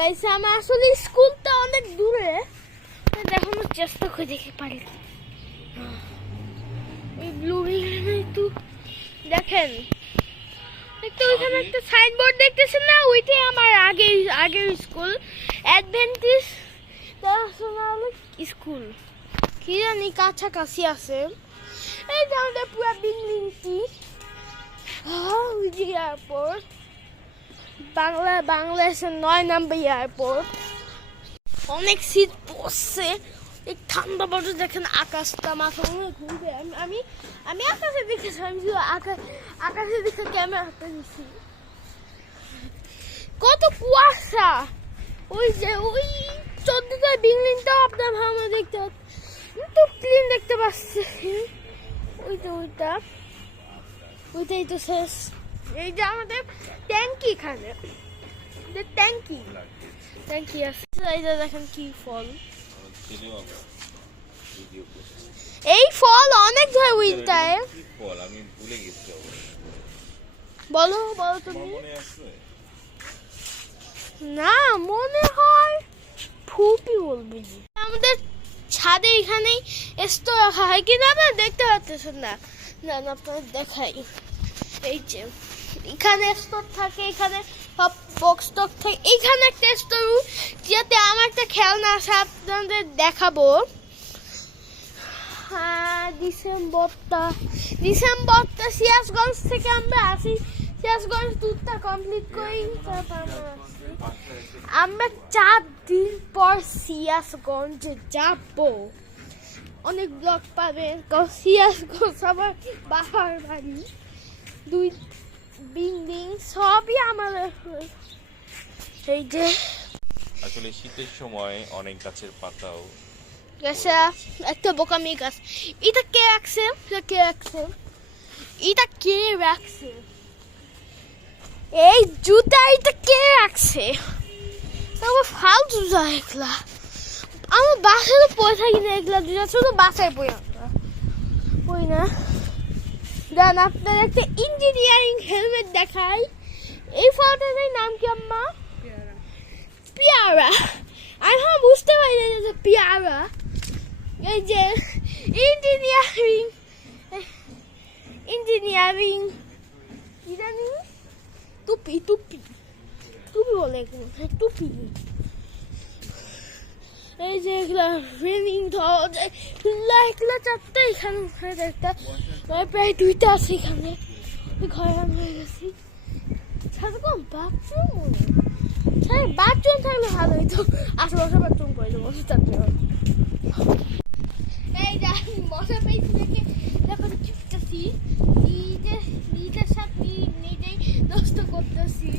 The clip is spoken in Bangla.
গাইস আমার আসলে স্কুলটা অনেক দূরে, দেখানোর চেষ্টা করে দেখে পারি। এই ব্লু বিল্ডিং একটু দেখেন, একটু ওইখানে একটা সাইনবোর্ড দেখতেছেন না, ওইটাই আমার আগের স্কুল, অ্যাডভেন্টিস ন্যাশনাল স্কুল। কি জানি কাছাকাছি আছে। এই যে আমাদের পুরো বিল্ডিংটি, ওই যে এয়ারপোর্ট, বাংলাদেশের 9 নম্বর এয়ারপোর্ট। অনেক শীত পড়ছে, এই ঠান্ডা পড়ে দেখেন আকাশটা মাথা ঘুরবে। আমি আকাশে দেখেছি, আমি আকাশে দেখে ক্যামেরাতে দিচ্ছি। কত কুয়াশা, ওই যে ওই 14টা বিল্ডিংটাও আপনার ভালো দেখতে তো ক্লিন দেখতে পাচ্ছি। ওইটাই তো শেষ। এই যে আমাদের ট্যাঙ্কি, এখানে ট্যাঙ্কি আছে। এই যে দেখেন কি ফল, এই ফল অনেক ধরে উইন্টারে। আমি ভুলে গেছি। বলো তুমি। না মনে হয় ফুপি বলবে। আমাদের ছাদে এখানেই স্টোর রাখা হয়, কিন্তু আপনারা দেখতে পাচ্ছেন না, আপনাদের দেখাই। এই যে এখানে স্টোর থাকে, এখানে সব বক্স টক থাকে। এইখানে একটা স্টোর, যাতে আমার একটা খেলনা আছে, আপনাদের দেখাবো। হ্যাঁ, ডিসেম্বরটা সিরাজগঞ্জ থেকে আমরা আসি, সিরাজগঞ্জ ট্যুরটা কমপ্লিট করি, তারপর আমরা 4 দিন পর সিরাজগঞ্জে যাব। অনেক ব্লগ পাবেন, কারণ সিরাজগঞ্জ আমার বাবার বাড়ি, 2 বিল্ডিং সবই আমাদের। এই যে আসলে শীতের সময় অনেক গাছের পাতাও গাছে একটা বোকামি গাছ। এটা কে রাখছে? এই জুতা এটা কে রাখছে? তারপর ফালতু জুতা এগুলা, আমার বাসায় পড়ে থাকি না, এগুলা জুতা শুধু বাসায় পড়ি না। দেন আপনার একটা ইঞ্জিনিয়ারিং হেলমেট দেখাই। এই ফলটার নাম কি আম্মা? পেয়ারা। আমি বুঝতে পারি না যে পেয়ারা। এই যে ইঞ্জিনিয়ারিং কি জানি, টুপি বলে, টুপি। এই যে এগুলা রেনিং এগুলা 4টা, এখানে একটা প্রায় 2টা আছে এখানে। ঘরে আমি হয়ে গেছি। বাথরুম থাকলে ভালো হইতো, আশেপাশে বাথরুম করে দেবো। এই যে আমি মশা পেয়েছি দেখে যখন চিপতেছি, নিজের সাথে নিজেই নষ্ট করতেছি।